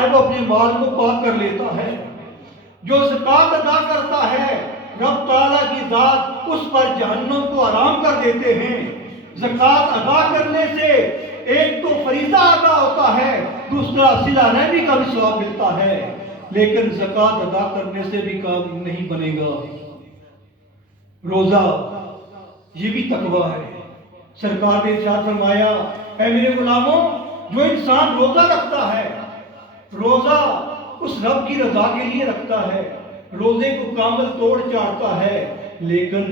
ہے وہ اپنے مال کو پاک کر لیتا ہے۔ جو زکوٰۃ ادا کرتا ہے رب تعالیٰ کی ذات اس پر جہنم کو حرام کر دیتے ہیں۔ زکوٰۃ ادا کرنے سے ایک تو فریضہ ادا ہوتا ہے، دوسرا صلہ رحمی کا بھی ثواب ملتا ہے، لیکن زکوٰۃ ادا کرنے سے بھی کام نہیں بنے گا۔ روزہ یہ بھی تقویٰ ہے۔ سرکار نے ارشاد فرمایا، اے میرے غلاموں، جو انسان روزہ رکھتا ہے، روزہ اس رب کی رضا کے لیے رکھتا ہے، روزے کو کامل توڑ چاڑتا ہے، لیکن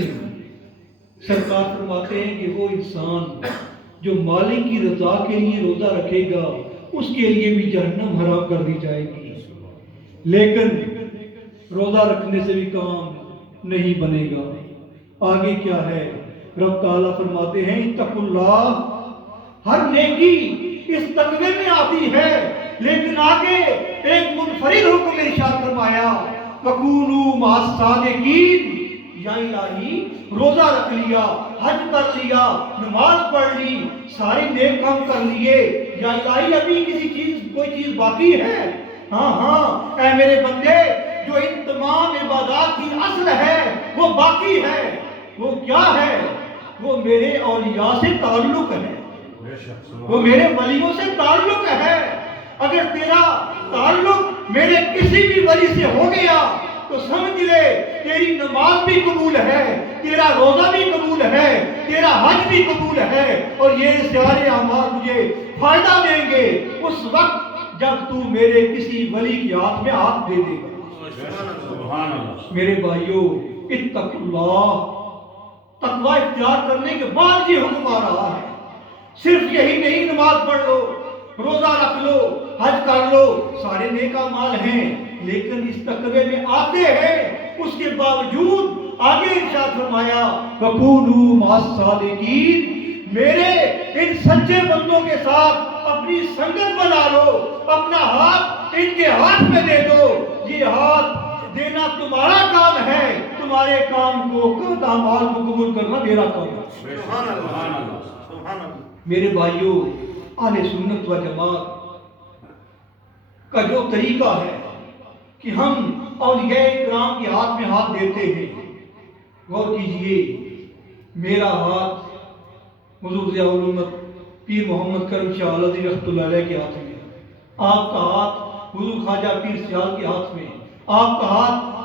سرکار فرماتے ہیں کہ وہ انسان جو مالک کی رضا کے لیے روزہ رکھے گا اس کے لیے بھی جہنم حرام کر دی جائے گی۔ لیکن روزہ رکھنے سے بھی کام نہیں بنے گا۔ آگے کیا ہے؟ رب تعالیٰ فرماتے ہیں اتقوا اللہ، ہر نیکی اس تقوی میں آتی ہے، لیکن آگے ایک منفرد حکم ارشاد فرمایا وَكُونُوا مَعَ الصَّادِقِينَ، یا الہی روزہ رکھ لیا، حج کر لیا، نماز پڑھ لی، سارے نیک کام کر لیے، یا الہی ابھی کوئی چیز باقی ہے؟ ہاں اے میرے بندے، جو ان تمام عبادات کی اصل ہے وہ باقی ہے۔ وہ کیا ہے؟ وہ میرے اولیاء سے تعلق ہے، وہ میرے ولیوں سے تعلق ہے۔ اگر تیرا تعلق میرے کسی بھی ولی سے ہو گیا تو سمجھ لے تیری نماز بھی قبول ہے، تیرا روزہ بھی قبول ہے، تیرا حج بھی قبول ہے، اور یہ سارے اعمال تجھے فائدہ دیں گے اس وقت جب تو میرے کسی ولی کے ہاتھ میں ہاتھ دے دے گا۔ میرے بھائیوں، اتقوا اللہ، تقوی اختیار کرنے کے بعد یہ حکم آ رہا ہے۔ صرف یہی نہیں نماز پڑھ لو، روزہ رکھ لو، حج کر لو، سارے نیک اعمال ہیں، لیکن اس تقوی میں آتے ہیں اس کے باوجود آگے ارشاد فرمایا وَكُونُوا مَعَ الصَّادِقِينَ، میرے ان سچے بندوں کے ساتھ اپنی سنگت بنا لو، اپنا ہاتھ ان کے ہاتھ میں دے دو۔ یہ ہاتھ دینا تمہارا کام ہے، تمہارے کام کو اعمال کو قبول کرنا میرا کام ہے۔ میرے بھائیوں، اہل سنت و جماعت کا جو طریقہ ہے کہ ہم اولیاء کرام کے ہاتھ میں ہاتھ دیتے ہیں، غور کیجئے، میرا ہاتھ حضور ضیاء الامت پیر محمد کرم شاہ الازی رحمۃ اللہ علیہ کے ہاتھ میں، آپ کا ہاتھ حضور خواجہ پیر سیال کے ہاتھ میں، آپ کا ہاتھ